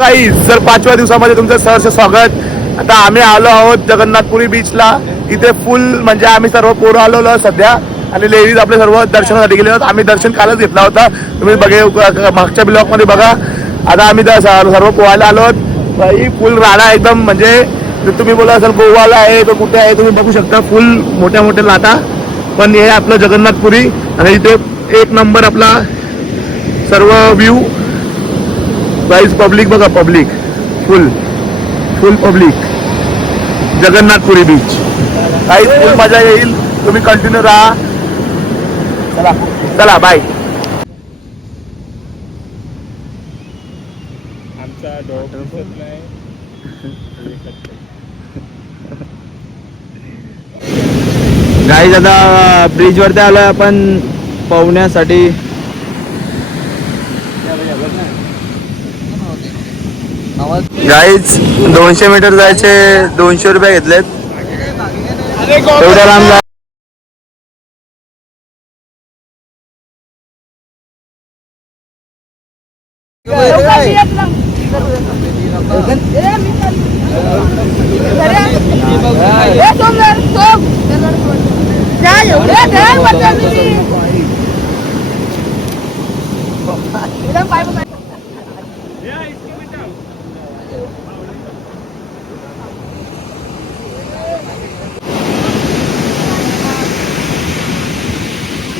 काही सर 5व्या दिवसामध्ये तुमचं सहर्ष स्वागत. आता आम्ही आलो आहोत जगन्नाथपुरी बीचला. इथे फुल म्हणजे आम्ही सर्व पोरं आलो सध्या आणि लेडीज आपले सर्व दर्शनासाठी गेले आहोत. आम्ही दर्शन कालच घेतला होता, तुम्ही मागच्या ब्लॉकमध्ये बघा. आता आम्ही सर्व पोहायला आलो आहोत. फुल राडा एकदम, म्हणजे तुम्ही बोला असाल गोवाला आहे तो कुठे आहे, तुम्ही बघू शकता फुल मोठ्या मोठ्या लाटा. पण हे आपलं जगन्नाथपुरी आणि इथे एक नंबर आपला सर्व व्ह्यू. गाईज पब्लिक बघा, public full public. Jagannathpuri beach काही फुल मजा येईल, तुम्ही कंटिन्यू राहा. चला चला बाय. आमचा गाईज आता ब्रिज वरती आलोय आपण पोहण्यासाठी. गाईज 200 मीटर जायचे 200 रुपये घेतलेत. एवढ्या लांब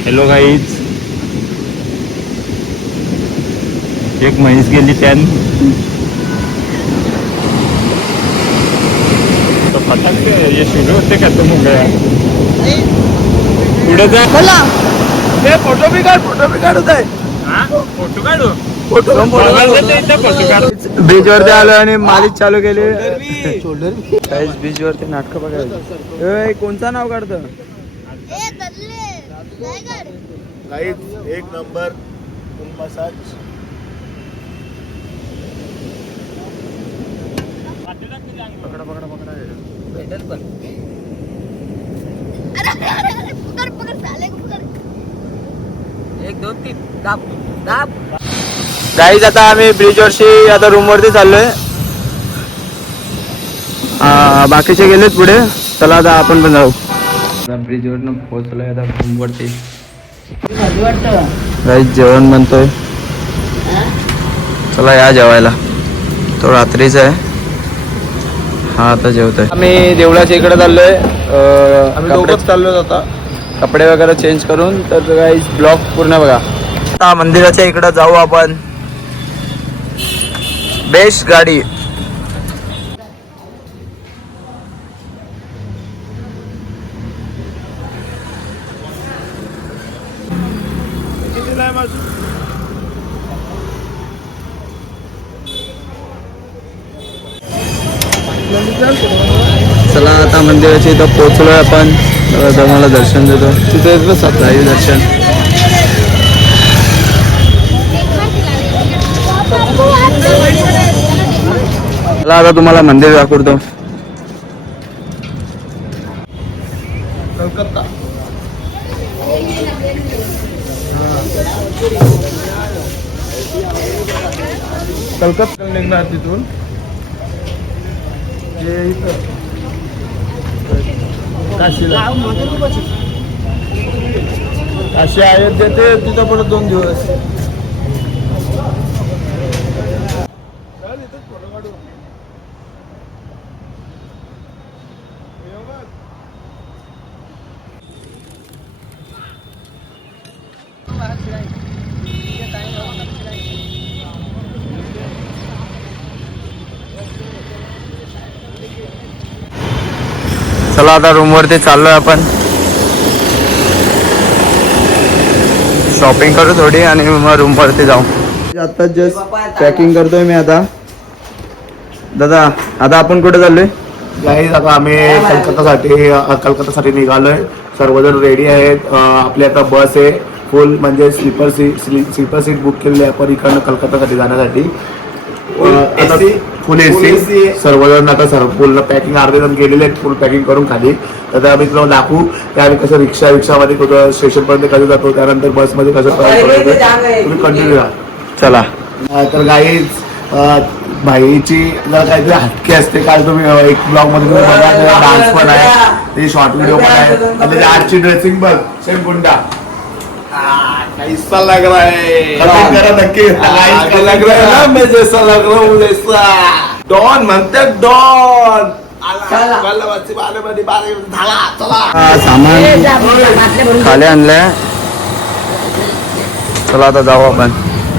हॅलो गाईज, एक म्हैस गेली त्यान फटाक हे सुरू होते का तो मुंगळ्या पुढे जा. फोटो बी काढत आहे. फोटो काढू फोटो ब्रिज वरती आलोय आणि मालिश चालू केली. ब्रिज वरती नाटक बघायचं. कोणचं नाव काढतं एक नंबर फुल मसाज. पकडा पकडा पकडा भेटेल पण. एक दोन तीन दाब दाब. गाईज आता आम्ही ब्रिज वरशी आता रूम वरती चाललोय. बाकीचे गेलेत पुढे. चला आता आपण पण जाऊ. ब्रिज वरनं पोहोचलोय आता रूम वरती. गाईज जेवण बनतोय, चला या जेवायला. तो रात्रीचा आहे, हा आता जेवतोय. आम्ही देवळाच्या इकडे चाललोय. आम्ही दोघंच चाललोय आता कपडे वगैरे चेंज करून. तर गाईज ब्लॉग पूर्ण बघा. आता मंदिराच्या इकडे जाऊ आपण. बेस्ट गाडी. चला आता मंदिराच्या इथं पोहोचलोय आपण. तुम्हाला दर्शन देतो. तिथे लाईव्ह दर्शन. चला आता तुम्हाला मंदिर दाखवतो. कलकत्ता. कलकत्ता निघणार तिथून. काशीला काशी अयोध्या ते तिथं परत 2 दिवस. चला आता रूम वरती चाललोय आपण. शॉपिंग करू थोडी आणि मग रूम वरती जाऊ. आता जस्ट पॅकिंग करतोय मी आता. दादा आता आपण कुठे चाललोय? गाईज आता आम्ही कलकत्तासाठी निघालोय. सर्वजण रेडी आहेत. आपली आता बस आहे फुल, म्हणजे स्लीपर सीट बुक केलेली आहे आपण इकडनं कलकत्तासाठी जाण्यासाठी. फुल एसी सर्वजण आता फुल पॅकिंग. अर्धे जण गेलेले आहेत फुल पॅकिंग करून खाली. तर आम्ही तुला दाखवू की आम्ही कसं रिक्षामध्ये कुठं स्टेशनपर्यंत कसं जातो, त्यानंतर बसमध्ये कसं तुम्ही कंटिन्यू राहा. चला. तर गाईज भाईची जरा काहीतरी हटके असते. काल तुम्ही एक ब्लॉग मध्ये तुम्ही बघा, डान्स पण आहे, ते शॉर्ट व्हिडिओ पण आहे. आणि त्याची आजची ड्रेसिंग बघ, सेम गुंडा. कैसा लग रहा है? करा नक्की. लग रहा है ना मैं जैसा लग रहा हूँ वैसा. डॉन म्हणते डॉन. सामान खाली आणलंय. चला आता जाऊ आपण.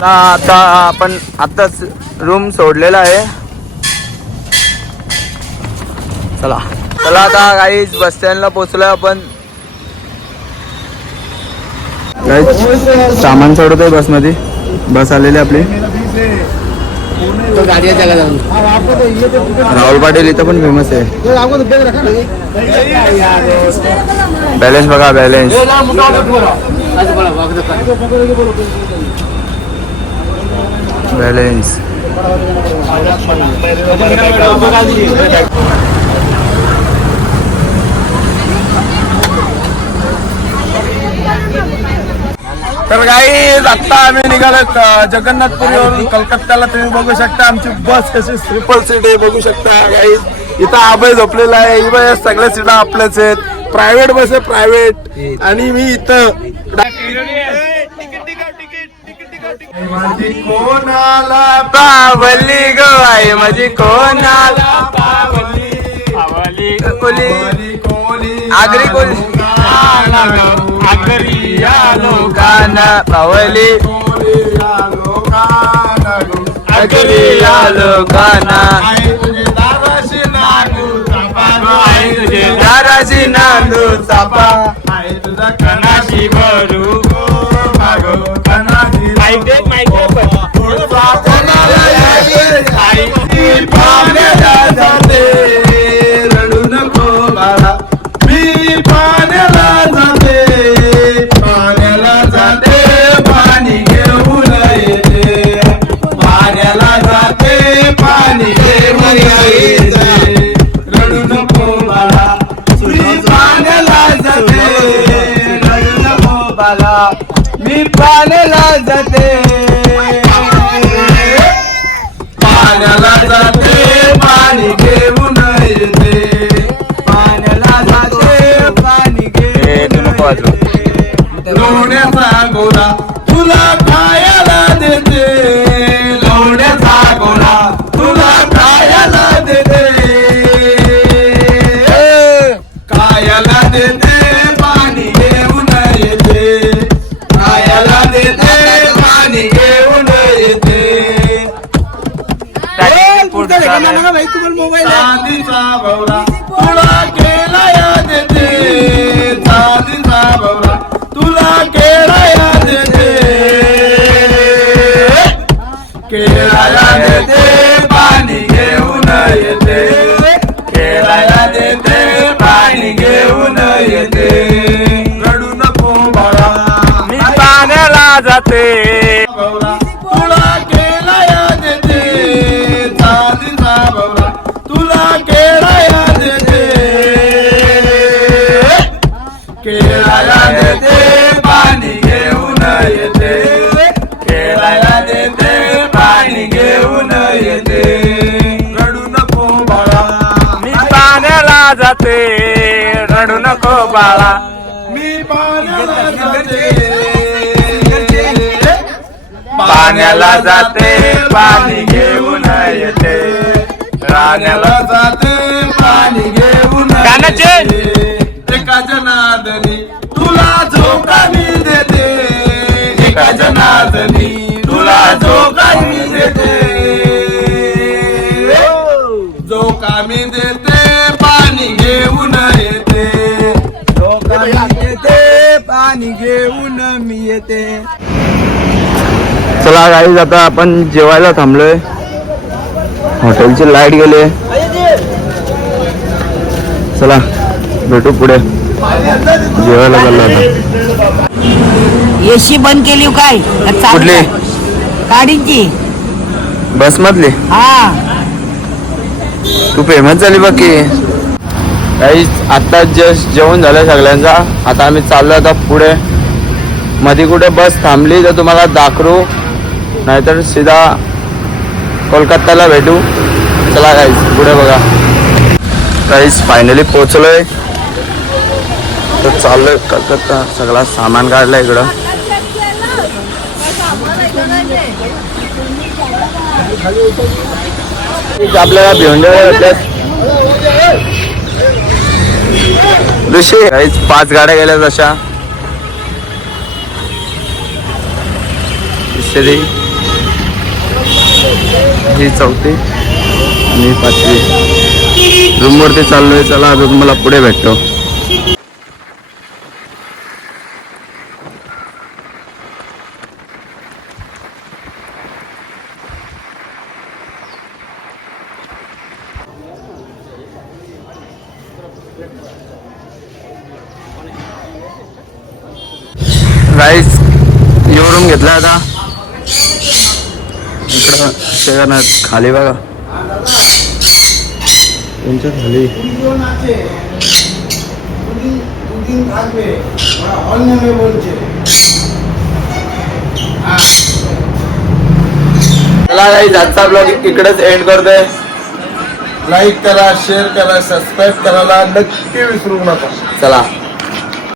आता आपण आताच रूम सोडलेला आहे. चला चला आता काही बस स्टँडला पोहोचलोय आपण. सामान सोडतोय बस मध्ये. बस आलेली आपली. राहुल पाटील इथं पण फेमस आहे. बॅलेन्स बघा, बॅलेन्स. बॅलेन्स तर गाईज आत्ता आम्ही निघालोत जगन्नाथपुरीवरून कलकत्त्याला. तुम्ही बघू शकता आमची बस कशी ट्रिपल सीट आहे, बघू शकता गाईज. इथं अभय झोपलेला आहे. इथं सगळ्या सीटा आपल्याच आहेत. प्रायव्हेट बस आहे, प्रायव्हेट. आणि मी इथं माझी कोणाला बावली ग आई माझी कोणाला आवली कोली कोली आगरी कोली आगरी आलो काना बावली आगरी आलो काना दाराशी नांदू चापा कणाशी भरू रडू नको बाळा, मी पाण्याला जाते. पाण्याला जाते, पाणी घेऊन येते. पाण्याला जाते, पाणी घेऊन येते. रडू नको बाळा, मी पाण्याला जाते. रडू नको बाळा, मी पाण्याला जाते. पाण्याला जाते, पाणी घेऊन येते. पाण्याला जाते, पाणी घेऊन येते. लोण्याचा गोळा तुला खायला देते. लोण्याचा गोळा तुला खायला देते. खायला देते, पाणी घेऊन येते. खायला देते, पाणी घेऊन येते. चांदीचा भवरा तुला केळाया देते. चांदीचा भवरा तुला केळाया देते. केळाया देते, पाणी घेऊन येते. केळाया देते, पाणी घेऊन येते. रडू नको बाळा, मी पाण्याला जाते. भवरा तुला केळाया देते. चांदीचा भवरा तुला केळाया देते. केळाया देते, पाणी घेऊन येते. केळाया देते, पाणी घेऊन येते. रडू नको बाळा, मी पाण्याला जाते. रडू नको बाळा. मी पाण्याला जाते. पाण्याला जाते, पाणी घेऊन येते. पाण्याला जाते, पाणी घेऊन गाणं change. येते. एकाच्या नादनी तुला झोका मी देते. एकाच्या नादनी तुला झोका मी देते. झोका मी देते, पाणी घेऊन येते. झोका मी देते, पाणी घेऊन मी येते. चला गाईज आता आपण जेवायला थांबलोय. हॉटेलची लाईट गेली. चला भेटू पुढे. जेवायला चाललो आता. एसी बंद केली हो काय कुठली? गाडीची. बस मधली? हा तू फेमस झाली बघ की. गाईज आता जस्ट जेवण झालं सगळ्यांचा. आता आम्ही चाललो आता पुढे. मध्ये कुठे बस थांबली तर तुम्हाला दाखवू, नाहीतर सीधा कोलकात्याला भेटू. चला गाईस पुढे बघा. गाईस फायनली पोहोचलोय. तर चाललोय कलकत्ता. सगळा सामान काढलाय इकडं. आपल्याला भिवंडीवर ऋषी 5 गाड्या गेल्या तशा. ही 4थी आणि 5वी. रूम वरती चाललोय. चला आता तुम्हाला पुढे भेटतो. गाईस यो रूम घेतला आता. इकडं शेगारनाथ खाली बघा. त्यांच्या खाली चला गाईस आजचा ब्लॉग इकडेच एंड करतोय. लाईक करा, शेअर करा, सबस्क्राईब करायला नक्की विसरू नका. चला.